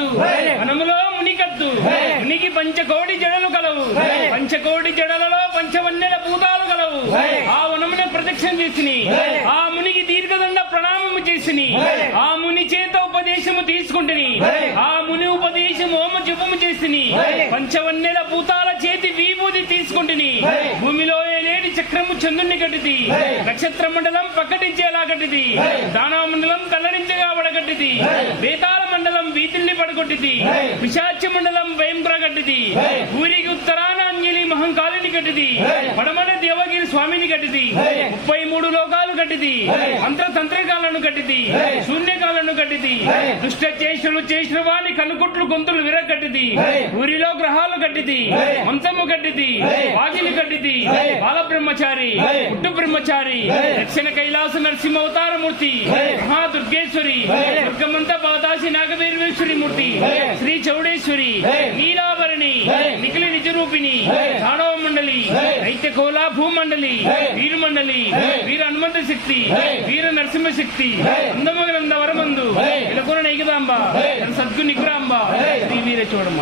మునికద్దు. వనములో మునికద్దు. మునికి పంచకోటి జడలు కలవు. పంచకోటి జడలలో పంచవన్నెల భూతాలు కలవు. ఆ వనమున ప్రదక్షిణ చేసిని. ఆ మునికి దీర్ఘదండ ప్రణామము చేసిని. ఆ ముని చేత ఉపదేశము తీసుకుంటుని. ఆ ముని ఉపదేశం ఓమ జపము చేసిని. పంచవన్నెల భూతాల చేతి విభూతి తీసుకుంటుని. భూమిలో ఏలేటి చక్రము చంద్రుని కట్టిది నక్షత్ర మండలం ప్రకటించేలా కట్టిది దానవ మండలం తల్లడించగా పడగట్టిది వేతాళ మండలం వీధుల్ని పడగొట్టిది. పిశాచ మండలం భయంకర ఊరికి ఉత్తరాన అంజలి మహంకాళిని కట్టిది. పడమట దేవగిరి స్వామిని కట్టిది. ముప్పై మూడు లోకాలు కట్టిది. మంత్ర తంత్రికాలను కట్టిది. శూన్యకాలను కట్టిది. దుష్ట చేష్టలు చేసిన వాడి కనుకుట్లు గొంతులు విరగట్టిది ఊరిలో గ్రహాలు కట్టిది. మంచము కట్టిది. వాకిలి కట్టిది. బాల బ్రహ్మచారి పుట్టు బ్రహ్మచారి దక్షిణ కైలాస నరసింహ అవతారమూర్తి. మహా దుర్గేశ్వరి దుర్గమంత పాదాసి నాగవీరేశ్వరి మూర్తి. శ్రీ చౌడేశ్వరి. నీలాభరణి నిఖిలి నిజరూపిణి. దానవ మండలి. దైత్య కోలా భూమండలి వీరు మండలి. వీర హనుమంత శక్తి. వీర నరసింహ శక్తి. అందమగనంద వరమందు ఇలకొన నైకదాంబ. సద్గు నికురాంబ శ్రీ వీర చూడమ్మ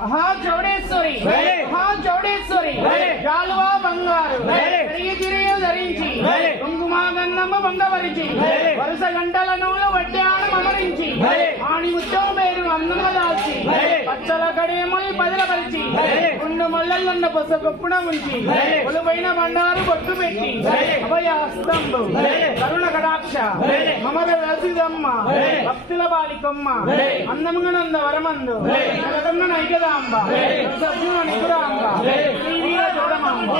మహా చౌడేశ్వరి మహా చౌడేశ్వరి జాలువా బంగారు తిరిగి ధరించి కుంకుమా గంధమ్మ బంగవరించి వరుస గంటల నూలు వడ్డాను అమరించి ఆణి ముత్యం పేరు అన్నమ దాల్చి పచ్చల కడియమని పదిలపరిచి రెండు మల్లెలున్న పొస కొప్పున ఉంచి కొలువైన బండారు బొట్టు పెట్టి అభయ హస్తంబు కరుణ కటాక్ష మమద రసిదమ్మ భక్తుల బాలికమ్మ. అందముగనంద వరమందు నైకదాంబ. సద్గుణ నిగురాంబ శ్రీ వీర చూడమాంబ.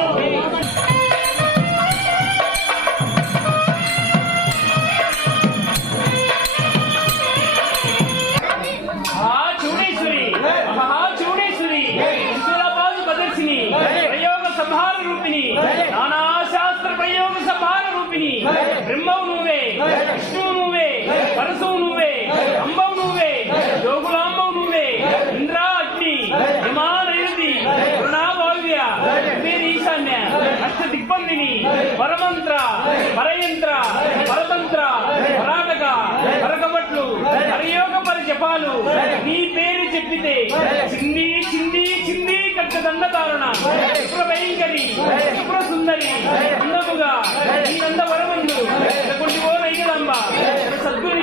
సిబ్బందిని పరమంత్ర పరయంత్ర పరతంత్ర పరాటక పరకబట్లు పరయోగ పరి జపాలు నీ పేరు చెప్పితే చింది చింది చింది కట్ట దండతారణ శుభ్ర భయంకరి శుభ్ర సుందరి అందముగా నీ నంద వరమందు కొన్ని ఓ నైగదంబ సద్గురు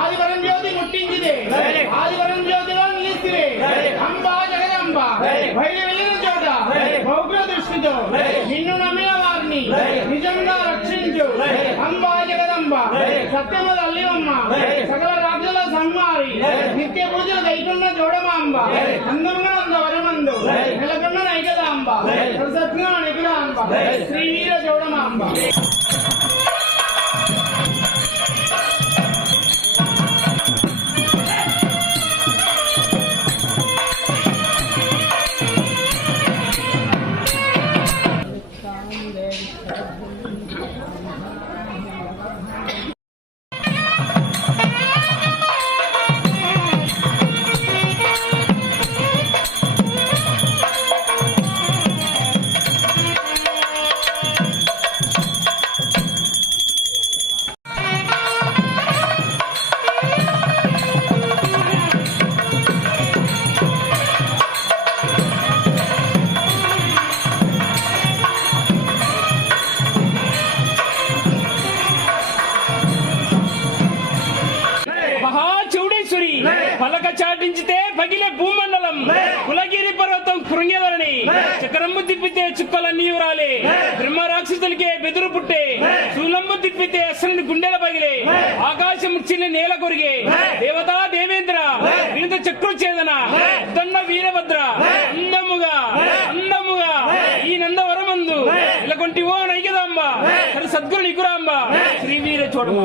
ఆదివరం జ్యోతి ముట్టించితే. ఆదివరం జ్యోతిలో నిలిస్తే అంబా జగదంబ. బయలు వెళ్ళిన చోట బౌగ్ర దృష్టితో. సత్యము తల్లివమ్మ సకల రాజుల సంహారి నిత్య పూజలు దైకున్న చూడమాంబ. అందముగా అంద వరమందు. నెలకొన్న నైకదాంబ. సరసత్గా నిగురాంబ శ్రీవీర చూడమాంబ. పలక చాటించితే పగిలే భూమండలం. కులగిరి పర్వతం కృంగేదరని చక్రమ్ము తిప్పితే చుక్కలన్నీ రాలే బ్రహ్మ రాక్షసులకే బెదురు పుట్టే. శూలంబు తిప్పితే అసలు గుండెల పగిలే. ఆకాశం చిన్న నేల కొరిగే. దేవతా దేవేంద్ర. వినుత చక్రు చేదన దండ వీరభద్ర. అందముగా. అందముగా. ఈ నందవరమందు. ఇలకొంటి ఓ నైకదాంబ. సరి సద్గురు నికురాంబ. శ్రీ వీర చూడమ్మ